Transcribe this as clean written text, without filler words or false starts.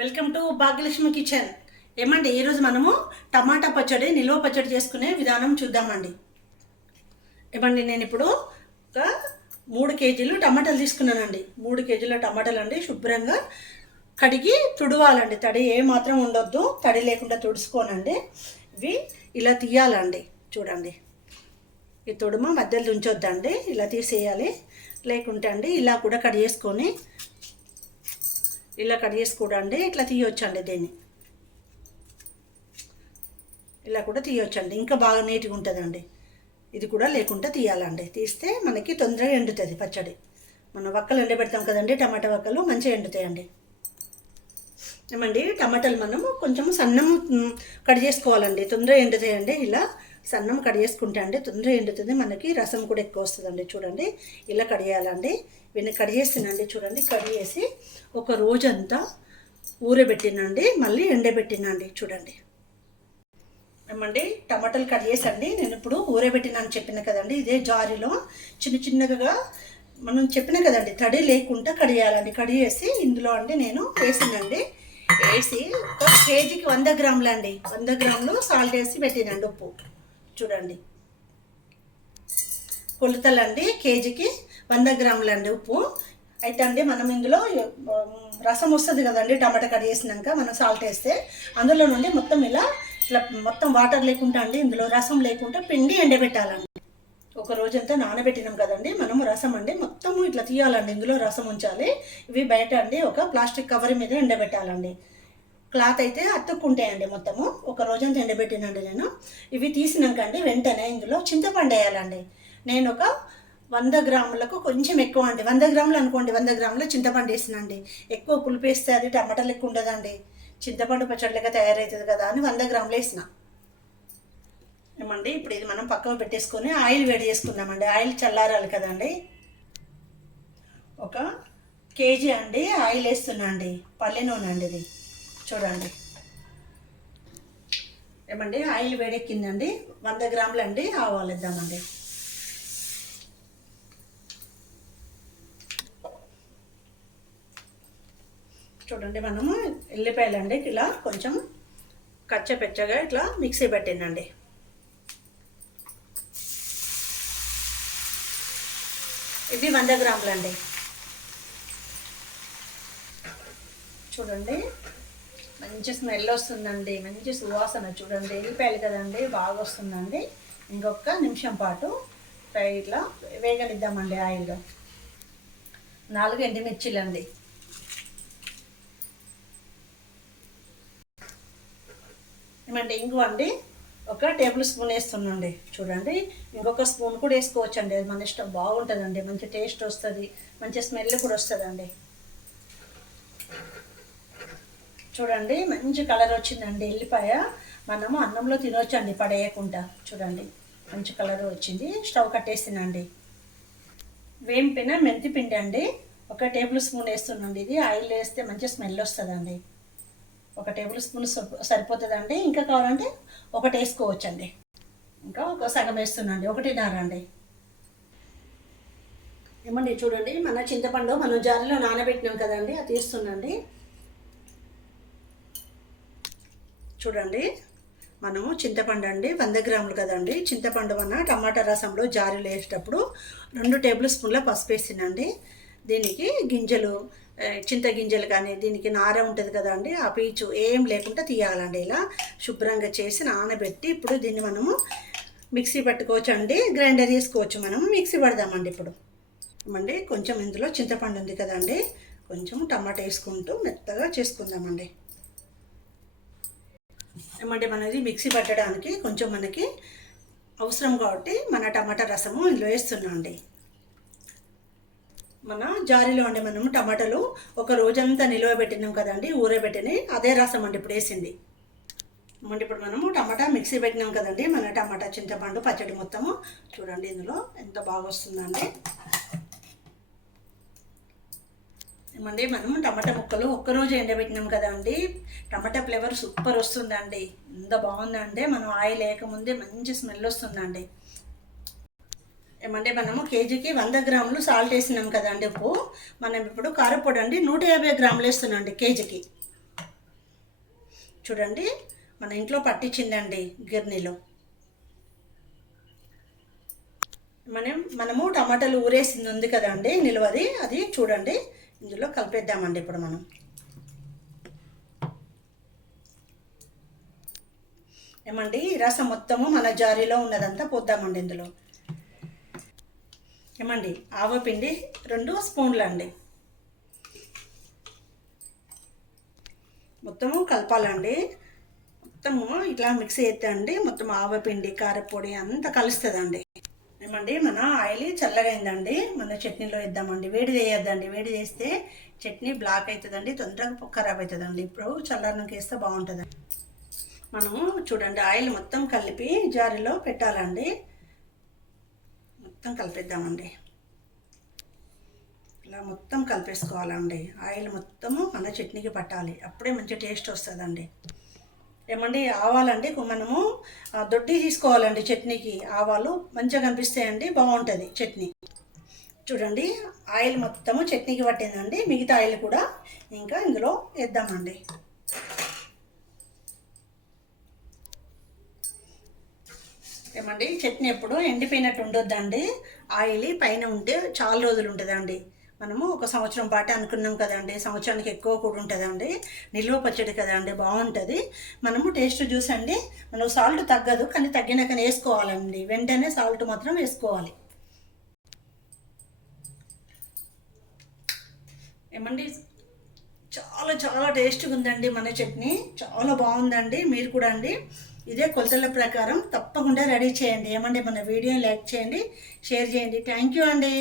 Welcome to Bhagyalakshmi kitchen. ఏమండి, ఈరోజు మనము టమాటా పచ్చడి, నిల్వ పచ్చడి చేసుకునే విధానం చూద్దామండి. ఏమండి, నేను ఇప్పుడు ఒక 3 కేజీలు టమాటాలు తీసుకున్నానండి. 3 కేజీల టమాటాలు అండి శుభ్రంగా కడిగి తుడవాలండి. తడి ఏ మాత్రం ఉండొద్దు, తడి లేకుండా తుడుచుకోనండి. ఇవి ఇలా తీయాలండి. చూడండి, ఈ తొడుమ మధ్యలో ఉంచొద్దండి, ఇలా తీసేయాలి. లేకుంటే అండి ఇలా కూడా కడిగేసుకొని ఇలా కట్ చేసుకోండి. ఇట్లా తీయొచ్చండి, దీన్ని ఇలా కూడా తీయొచ్చండి, ఇంకా బాగా నీట్గా ఉంటుందండి. ఇది కూడా లేకుండా తీయాలండి. తీస్తే మనకి తొందరగా ఎండుతుంది పచ్చడి. మనం వక్కలు ఎండబెడతాం కదండి, టమాటా వక్కలు మంచిగా ఎండుతాయండి. ఏమండి, టమాటాలు మనము కొంచెం సన్నం కట్ చేసుకోవాలండి, తొందరగా ఎండుతాయండి. ఇలా సన్నం కట్ చేసుకుంటే అండి తొందరగా ఎండుతుంది, మనకి రసం కూడా ఎక్కువ వస్తుందండి. చూడండి, ఇలా కడిగేయాలండి. వీటిని కడిగేసినండి. చూడండి, కడిగేసి ఒక రోజంతా ఊరబెట్టినండి, మళ్ళీ ఎండబెట్టినండి. చూడండి ఏమండి, టమాటాలు కడిగేసండి నేను ఇప్పుడు ఊరబెట్టినని చెప్పిన కదండి. ఇదే జారీలో చిన్న చిన్నగా మనం చెప్పిన కదండి, తడి లేకుండా కడిగేయాలండి. కడిగేసి ఇందులో అండి నేను వేసినండి. వేసి ఒక కేజీకి 100 గ్రాములు అండి, 100 గ్రాములు సాల్ట్ వేసి పెట్టినండి, ఉప్పు. చూడండి, కొలతలండి, కేజీకి 100 గ్రాములు అండి ఉప్పు. అయితే అండి మనం ఇందులో రసం వస్తుంది కదండి, టమాటా కట్ చేసినాక మనం సాల్ట్ వేస్తే అందులో నుండి మొత్తం ఇట్లా మొత్తం వాటర్ లేకుండా అండి, ఇందులో రసం లేకుండా పిండి ఎండబెట్టాలండి. ఒక రోజంతా నానబెట్టినాం కదండి మనము, రసం అండి మొత్తం ఇట్లా తీయాలండి, ఇందులో రసం ఉంచాలి. ఇవి బయట అండి ఒక ప్లాస్టిక్ కవర్ మీద ఎండబెట్టాలండి. క్లాత్ అయితే అతుక్కుంటాయండి మొత్తము. ఒక రోజంతా ఎండబెట్టినండి నేను. ఇవి తీసినాక అండి వెంటనే ఇందులో చింతపండు వేయాలండి. నేను ఒక 100 గ్రాములకు కొంచెం ఎక్కువ అండి, 100 గ్రాములు అనుకోండి, 100 గ్రాములు చింతపండు వేసినండి. ఎక్కువ పులుపు వేస్తే అది టమాటాలు ఎక్కువ ఉండదండి, చింతపండు పచ్చడిగా తయారవుతుంది కదా అని 100 గ్రాములు వేసిన. ఏమండి, ఇప్పుడు ఇది మనం పక్కకు పెట్టేసుకొని ఆయిల్ వేడి చేసుకుందామండి. ఆయిల్ చల్లారాలి కదండి. ఒక కేజీ అండి ఆయిల్ వేస్తున్నా అండి, పల్లె నూనె అండి ఇది. చూడండి ఏమండి, ఆయిల్ వేడెక్కిందండి. 100 గ్రాములు అండి ఆవాలు వేద్దామండి. చూడండి, మనము ఎల్లిపాయలండి ఇలా కొంచెం కచ్చపెచ్చగా ఇట్లా మిక్సీ పెట్టినండి. ఇది 100 గ్రాములు అండి. చూడండి, మంచి స్మెల్ వస్తుందండి, మంచి సువాసన. చూడండి, ఎల్లిపాయలు కదండి, బాగా వస్తుందండి. ఇంకొక నిమిషం పాటు ఫ్రై ఇట్లా వేగనిద్దామండి ఆయిల్లో. 4 ఎండుమిర్చిలండి. ఏమంటే ఇంగువ అండి ఒక టేబుల్ స్పూన్ వేస్తున్నాండి. చూడండి, ఇంకొక స్పూన్ కూడా వేసుకోవచ్చండి, అది మన ఇష్టం. బాగుంటుందండి, మంచి టేస్ట్ వస్తుంది, మంచి స్మెల్ కూడా వస్తుందండి. చూడండి, మంచి కలర్ వచ్చిందండి. ఎల్లిపాయ మనము అన్నంలో తినొచ్చండి పడేయకుండా. చూడండి, మంచి కలర్ వచ్చింది. స్టవ్ కట్టేసినండి. వేంపిన మెంతి పిండి అండి ఒక టేబుల్ స్పూన్ వేస్తున్నాండి. ఇది ఆయిల్ వేస్తే మంచి స్మెల్ వస్తుందండి. ఒక టేబుల్ స్పూన్ సరిపోతుందండి, ఇంకా కావాలంటే ఒకటి వేసుకోవచ్చండి. ఇంకా ఒక సగం వేస్తున్నాండి, 1.5 అండి. ఏమండి, చూడండి, మన చింతపండు మనం జారిలో నానబెట్టినాం కదండి, అది తీస్తున్నాండి. చూడండి, మనము చింతపండు అండి 100 గ్రాములు కదండి. చింతపండు మన టమాటా రసంలో జారీలో వేసేటప్పుడు 2 టేబుల్ స్పూన్ల పసుపు వేసినండి. దీనికి గింజలు, చింత గింజలు కానీ, దీనికి నార ఉంటుంది కదండి, ఆ పీచు ఏం లేకుండా తీయాలండి. ఇలా శుభ్రంగా చేసి నానబెట్టి ఇప్పుడు దీన్ని మనము మిక్సీ పట్టుకోవచ్చు అండి, గ్రైండర్ చేసుకోవచ్చు. మనము మిక్సీ పడదామండి ఇప్పుడు. ఏమండి, కొంచెం ఇందులో చింతపండు ఉంది కదండి, కొంచెం టమాటా వేసుకుంటూ మెత్తగా చేసుకుందామండి. ఏమంటే మనది మిక్సీ పట్టడానికి కొంచెం మనకి అవసరం కాబట్టి మన టమాటా రసము ఇందులో వేస్తున్నాం అండి. మన జారీలో అండి మనము టమాటాలు ఒక రోజంతా నిల్వ పెట్టినాం కదండి, ఊరబెట్టినాయి, అదే రసం అండి ఇప్పుడు వేసింది. అంటే ఇప్పుడు మనము టమాటా మిక్సీ పెట్టినాం కదండి, మన టమాటా చింతపండు పచ్చడి మొత్తము. చూడండి, ఇందులో ఎంత బాగా వస్తుందండి. ఏమండి, మనము టమాటా ముక్కలు ఒక్కరోజు ఎండబెట్టినాం కదండి, టమాటా ఫ్లేవర్ సూపర్ వస్తుందండి. ఎంత బాగుందంటే మనం ఆయిల్ వేయకముందే మంచి స్మెల్ వస్తుందండి. ఏమంటే మనము కేజీకి 100 గ్రాములు సాల్ట్ వేసినాం కదండి ఉప్పు. మనం ఇప్పుడు కారపొడి అండి 150 గ్రాములు వేస్తున్నాండి కేజీకి. చూడండి మన ఇంట్లో పట్టించిందండి గిర్నీలో. మనము టమాటాలు ఊరేసింది ఉంది కదండి నిలువది, అది చూడండి ఇందులో కలిపేద్దామండి. ఇప్పుడు మనం ఏమండి రసం మొత్తము మన జారీలో ఉన్నదంతా పోద్దామండి ఇందులో. ఏమండి ఆవపిండి 2 స్పూన్లు అండి. మొత్తము కలపాలండి. మొత్తము ఇట్లా మిక్సీ చేద్దండి. మొత్తం ఆవపిండి కారపొడి అంతా కలుస్తుందండి. ఏమండి మన ఆయిల్ చల్లగా అయిందండి. మన చట్నీలో వేద్దామండి. వేడి చేయొద్దండి, వేడి చేస్తే చట్నీ బ్లాక్ అవుతుందండి, తొందరగా ఖరాబ్ అవుతుందండి. ఇప్పుడు చల్లడానికి వేస్తే బాగుంటుంది. మనము చూడండి ఆయిల్ మొత్తం కలిపి జారీలో పెట్టాలండి. మొత్తం కలిపేద్దామండి. ఇలా మొత్తం కలిపేసుకోవాలండి. ఆయిల్ మొత్తము మన చట్నీకి పట్టాలి, అప్పుడే మంచి టేస్ట్ వస్తుందండి. ఏమండి ఆవాలండి మనము దొడ్డి తీసుకోవాలండి. చట్నీకి ఆవాలు మంచిగా కనిపిస్తాయండి, బాగుంటుంది చట్నీ. చూడండి ఆయిల్ మొత్తము చట్నీకి పట్టిందండి. మిగతా ఆయిల్ కూడా ఇంకా ఇందులో వేద్దామండి. ఏమండి చట్నీ ఎప్పుడు ఎండిపోయినట్టు ఉండొద్దండి. ఆయిల్ పైన ఉంటే చాలా రోజులు ఉంటుందండి. మనము 1 సంవత్సరం పాటు అనుకున్నాం కదండి, సంవత్సరానికి ఎక్కువ కూడా ఉంటుందండి. నిల్వ పచ్చడి కదండి, బాగుంటుంది. మనము టేస్ట్ చూసండి, మనకు సాల్ట్ తగ్గదు, కానీ తగ్గినాకనే వేసుకోవాలండి. వెంటనే సాల్ట్ మాత్రం వేసుకోవాలి. ఏమండి చాలా చాలా టేస్ట్గా ఉందండి మన చట్నీ, చాలా బాగుందండి. మీరు కూడా అండి ఇదే కొలతల ప్రకారం తప్పకుండా రెడీ చేయండి. ఏమండి మన వీడియోని లైక్ చేయండి, షేర్ చేయండి. థ్యాంక్ యూ అండి.